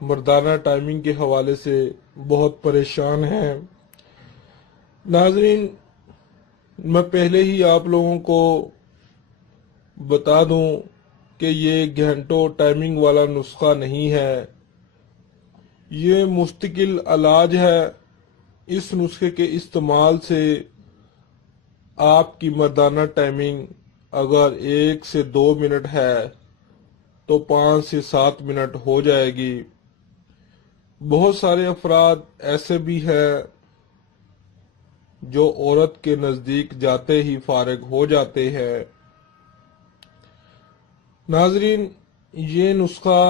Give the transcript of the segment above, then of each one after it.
مردانہ ٹائمنگ کے حوالے سے بہت پریشان ہیں۔ ناظرین، میں پہلے ہی آپ لوگوں کو بتا دوں کہ یہ گھنٹوں ٹائمنگ والا نسخہ نہیں ہے، یہ مستقل علاج ہے۔ اس نسخے کے استعمال سے آپ کی مردانہ ٹائمنگ اگر 1 سے 2 منٹ ہے تو 5 سے 7 منٹ ہو جائے گی۔ بہت سارے افراد ایسے بھی ہیں جو عورت کے نزدیک جاتے ہی فارغ ہو جاتے ہیں۔ ناظرین، یہ نسخہ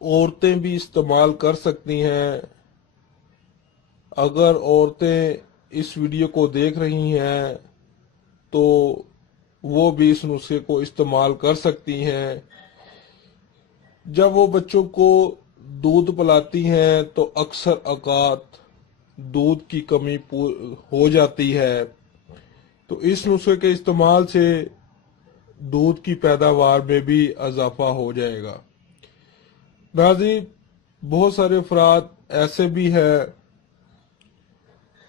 عورتیں بھی استعمال کر سکتی ہیں۔ اگر عورتیں اس ویڈیو کو دیکھ رہی ہیں تو وہ بھی اس نسخے کو استعمال کر سکتی ہیں۔ جب وہ بچوں کو دودھ پلاتی ہیں تو اکثر اوقات دودھ کی کمی ہو جاتی ہے، تو اس نسخے کے استعمال سے دودھ کی پیداوار میں بھی اضافہ ہو جائے گا۔ ناظرین، بہت سارے افراد ایسے بھی ہیں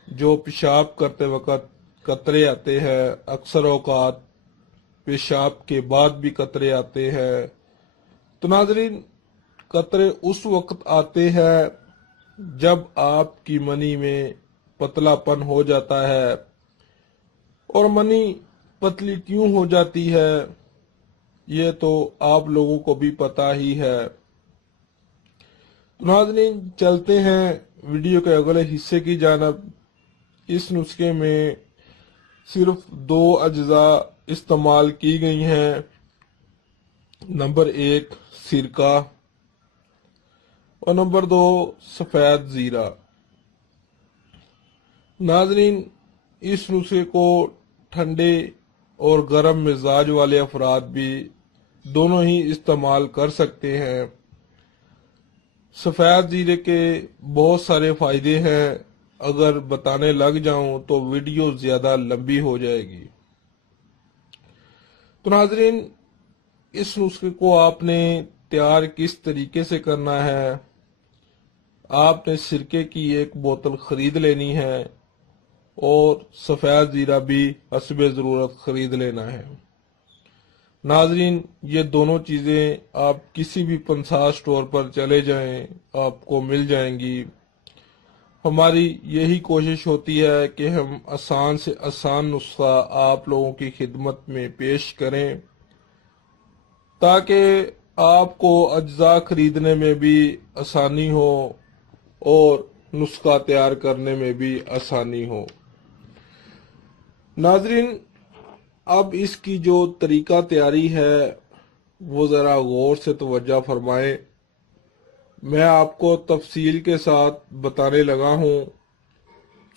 جو پیشاب کرتے وقت قطرے آتے ہیں، اکثر اوقات پیشاب کے بعد بھی قطرے آتے ہیں۔ تو ناظرین، قطرے اس وقت آتے ہیں جب آپ کی منی میں پتلا پن ہو جاتا ہے، اور منی پتلی کیوں ہو جاتی ہے یہ تو آپ لوگوں کو بھی پتا ہی ہے۔ تو ناظرین، چلتے ہیں ویڈیو کے اگلے حصے کی جانب۔ اس نسخے میں صرف 2 اجزاء استعمال کی گئی ہیں۔ نمبر 1 سرکہ اور نمبر 2 سفید زیرہ۔ ناظرین، اس نسخے کو ٹھنڈے اور گرم مزاج والے افراد بھی دونوں ہی استعمال کر سکتے ہیں۔ سفید زیرے کے بہت سارے فائدے ہیں، اگر بتانے لگ جاؤں تو ویڈیو زیادہ لمبی ہو جائے گی۔ تو ناظرین، اس نسخے کو آپ نے تیار کس طریقے سے کرنا ہے؟ آپ نے سرکے کی ایک بوتل خرید لینی ہے اور سفید زیرہ بھی حسب ضرورت خرید لینا ہے۔ ناظرین، یہ دونوں چیزیں آپ کسی بھی پنسا سٹور پر چلے جائیں آپ کو مل جائیں گی۔ ہماری یہی کوشش ہوتی ہے کہ ہم آسان سے آسان نسخہ آپ لوگوں کی خدمت میں پیش کریں تاکہ آپ کو اجزاء خریدنے میں بھی آسانی ہو اور نسخہ تیار کرنے میں بھی آسانی ہو۔ ناظرین، اب اس کی جو طریقہ تیاری ہے وہ ذرا غور سے توجہ فرمائیں۔ میں آپ کو تفصیل کے ساتھ بتانے لگا ہوں۔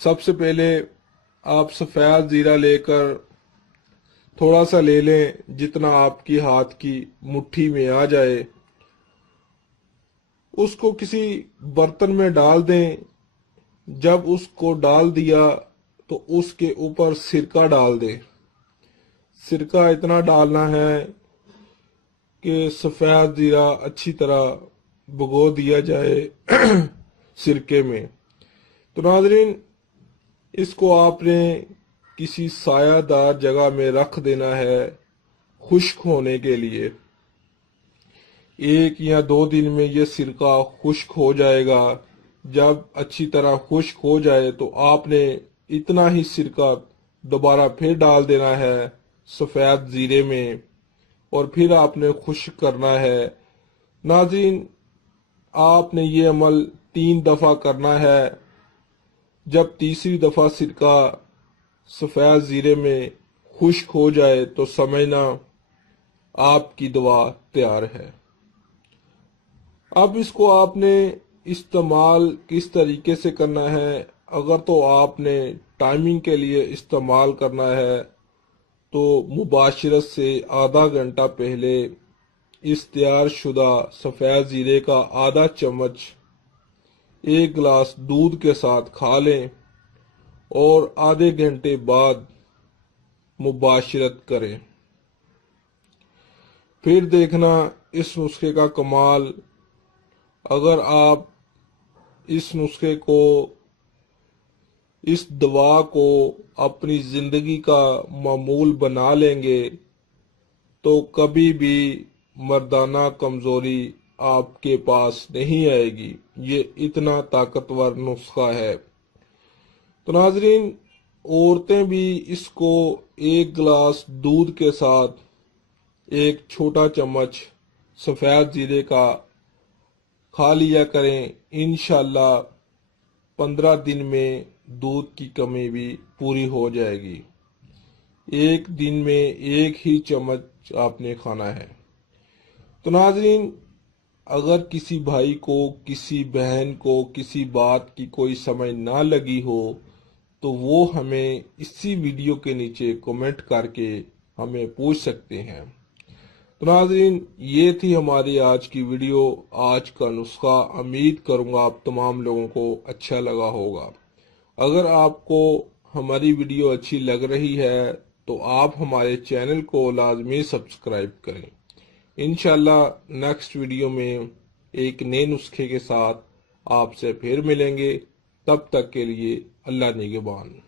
سب سے پہلے آپ سفید زیرہ لے کر تھوڑا سا لے لیں، جتنا آپ کی ہاتھ کی مٹھی میں آ جائے۔ اس کو کسی برتن میں ڈال دیں۔ جب اس کو ڈال دیا تو اس کے اوپر سرکہ ڈال دیں۔ سرکہ اتنا ڈالنا ہے کہ سفید زیرہ اچھی طرح بھگو دیا جائے سرکے میں۔ تو ناظرین، اس کو آپ نے کسی سایہ دار جگہ میں رکھ دینا ہے خشک ہونے کے لیے۔ 1 یا 2 دن میں یہ سرکہ خشک ہو جائے گا۔ جب اچھی طرح خشک ہو جائے تو آپ نے اتنا ہی سرکہ دوبارہ پھر ڈال دینا ہے سفید زیرے میں، اور پھر آپ نے خشک کرنا ہے۔ ناظرین، آپ نے یہ عمل 3 دفعہ کرنا ہے۔ جب تیسری دفعہ سرکہ سفید زیرے میں خشک ہو جائے تو سمجھنا آپ کی دوا تیار ہے۔ اب اس کو آپ نے استعمال کس طریقے سے کرنا ہے؟ اگر تو آپ نے ٹائمنگ کے لیے استعمال کرنا ہے تو مباشرت سے آدھا گھنٹہ پہلے اس تیار شدہ سفید زیرے کا آدھا چمچ 1 گلاس دودھ کے ساتھ کھا لیں اور آدھے گھنٹے بعد مباشرت کریں۔ پھر دیکھنا اس نسخے کا کمال۔ اگر آپ اس نسخے کو، اس دوا کو اپنی زندگی کا معمول بنا لیں گے تو کبھی بھی مردانہ کمزوری آپ کے پاس نہیں آئے گی۔ یہ اتنا طاقتور نسخہ ہے۔ تو ناظرین، عورتیں بھی اس کو ایک گلاس دودھ کے ساتھ ایک چھوٹا چمچ سفید زیرے کا کھا لیا کریں، انشاءاللہ 15 دن میں دودھ کی کمی بھی پوری ہو جائے گی۔ ایک دن میں ایک ہی چمچ آپ نے کھانا ہے۔ تو ناظرین، اگر کسی بھائی کو، کسی بہن کو کسی بات کی کوئی سمجھ نہ لگی ہو تو وہ ہمیں اسی ویڈیو کے نیچے کمنٹ کر کے ہمیں پوچھ سکتے ہیں۔ تو ناظرین، یہ تھی ہماری آج کی ویڈیو، آج کا نسخہ۔ امید کروں گا آپ تمام لوگوں کو اچھا لگا ہوگا۔ اگر آپ کو ہماری ویڈیو اچھی لگ رہی ہے تو آپ ہمارے چینل کو لازمی سبسکرائب کریں۔ انشاءاللہ نیکسٹ ویڈیو میں ایک نئے نسخے کے ساتھ آپ سے پھر ملیں گے۔ تب تک کے لیے اللہ نگہبان۔